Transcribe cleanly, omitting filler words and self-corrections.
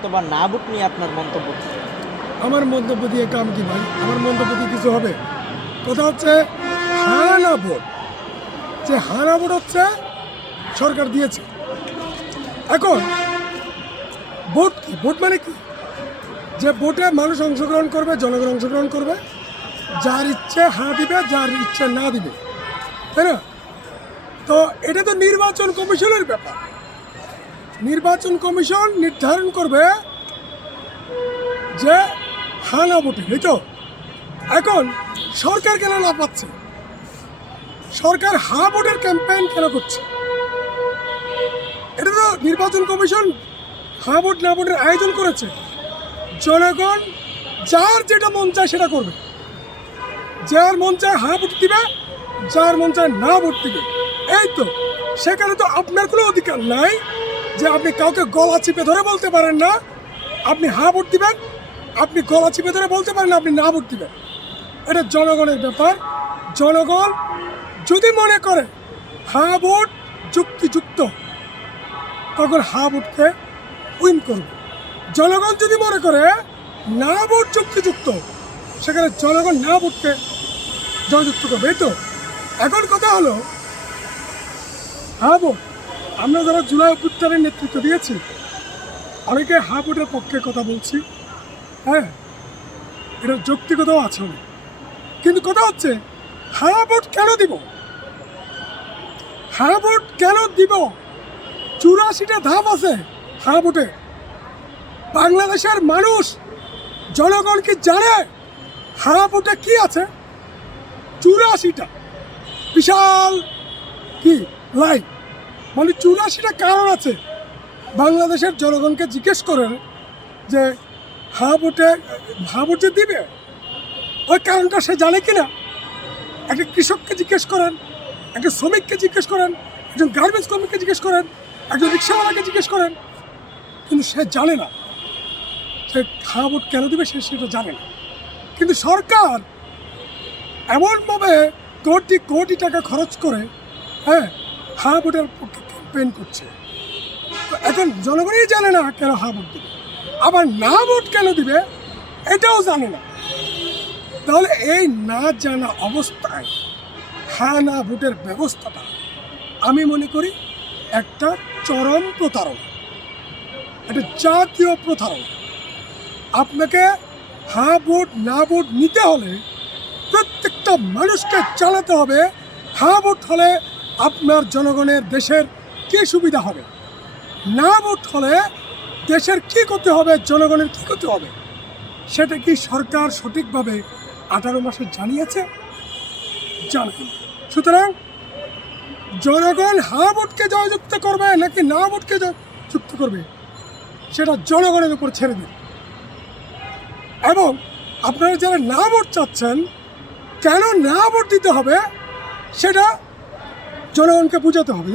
অথবা না ভোট নিয়ে আপনার মন্তব্য কি? আমার মন্তব্য দিয়ে কাম কি ভাই? আমার মন্তব্য দিয়ে কিছু হবে? কথা হচ্ছে হ্যাঁ না ভোট। যে হ্যাঁ না ভোট হচ্ছে সরকার দিয়েছে। এখন ভোট কি? ভোট মানে কি? যে ভোটে মানুষ অংশগ্রহণ করবে, জনগণ অংশগ্রহণ করবে, যার ইচ্ছে হ্যাঁ দিবে, যার ইচ্ছে না দিবে, তাই না? তো এটা তো নির্বাচন কমিশনের ব্যাপার। নির্বাচন কমিশন নির্ধারণ করবে যে হ্যাঁ না ভোটে, এই তো। এখন সরকার কেন না পাচ্ছে? সরকার হ্যাঁ ভোটের ক্যাম্পেইন কেন করছে? এটা তো নির্বাচন কমিশন হ্যাঁ ভোট না ভোটের আয়োজন করেছে। জনগণ যার যেটা মন চায় সেটা করবে। যার মন চায় হ্যাঁ ভোট দিবে, যার মন চায় না ভোট দিবে, এই তো। সেখানে তো আপনার কোনো অধিকার নাই যে আপনি কাউকে গলা চিপে ধরে বলতে পারেন না আপনি হ্যাঁ ভোট দিবেন, আপনি গলা চিপে ধরে বলতে পারেন না আপনি না ভোট দিবেন। এটা জনগণের ব্যাপার। জনগণ যদি মনে করে হ্যাঁ ভোট যুক্তিযুক্ত, তখন হ্যাঁ ভোটকে উইন করবে। জনগণ যদি মনে করে না ভোট যুক্তিযুক্ত, সেখানে জনগণ না ভোটকে জয়যুক্ত করবে, এই তো। এখন কথা হলো হ্যাঁ ভোট। আমরা যারা জুলাই অভ্যুত্থানের নেতৃত্ব দিয়েছি, অনেকে হ্যাঁ ভোটের পক্ষে কথা বলছি, হ্যাঁ, এটা যৌক্তিকতাও আছে অনেক। কিন্তু কথা হচ্ছে হ্যাঁ ভোট কেন দিব? হ্যাঁ ভোট কেন দিব? 84টা ধাপ আছে হ্যাঁ ভোটে। বাংলাদেশের মানুষ, জনগণ কি জানে হ্যাঁ ভোটে কি আছে? 84টা বিশাল কি লাইন, মানে 84টা কারণ আছে। বাংলাদেশের জনগণকে জিজ্ঞেস করেন যে হ্যাঁ ভোট যে দিবে ওই কারণটা সে জানে কিনা। একটা কৃষককে জিজ্ঞেস করেন, একটা শ্রমিককে জিজ্ঞেস করেন, একজন গার্মেন্টস কর্মীকে জিজ্ঞেস করেন, একজন রিক্সাওয়ালাকে জিজ্ঞেস করেন, কিন্তু সে জানে না সে হ্যাঁ ভোট কেন দিবে, সে সেটা জানে না। কিন্তু সরকার এমনভাবে কোটি কোটি টাকা খরচ করে হ্যাঁ ভোটের পক্ষে ক্যাম্পেইন করছে। তো এখন জনগণই জানে না কেন হ্যাঁ ভোট দিবে, আবার না ভোট কেন দিবে এটাও জানে না। তাহলে এই না জানা অবস্থায় হ্যাঁ না ভোটের ব্যবস্থাটা আমি মনে করি একটা চরম প্রতারণা, একটা জাতীয় প্রতারণা। আপনাকে হ্যাঁ ভোট না ভোট নিতে হলে প্রত্যেকটা মানুষকে জানাতে হবে হ্যাঁ ভোট হলে আপনার জনগণের দেশের কী সুবিধা হবে, না ভোট হলে দেশের কী করতে হবে, জনগণের কী করতে হবে। সেটা কি সরকার সঠিকভাবে 18 মাসে জানিয়েছে? জানেন। সুতরাং জনগণ হ্যাঁ ভোটকে জয়যুক্ত করবে নাকি না ভোটকে যুক্ত করবে, সেটা জনগণের উপর ছেড়ে দিন। এবং আপনারা যারা না ভোট চাচ্ছেন, কেন না ভোট দিতে হবে সেটা জনগণকে বোঝাতে হবে।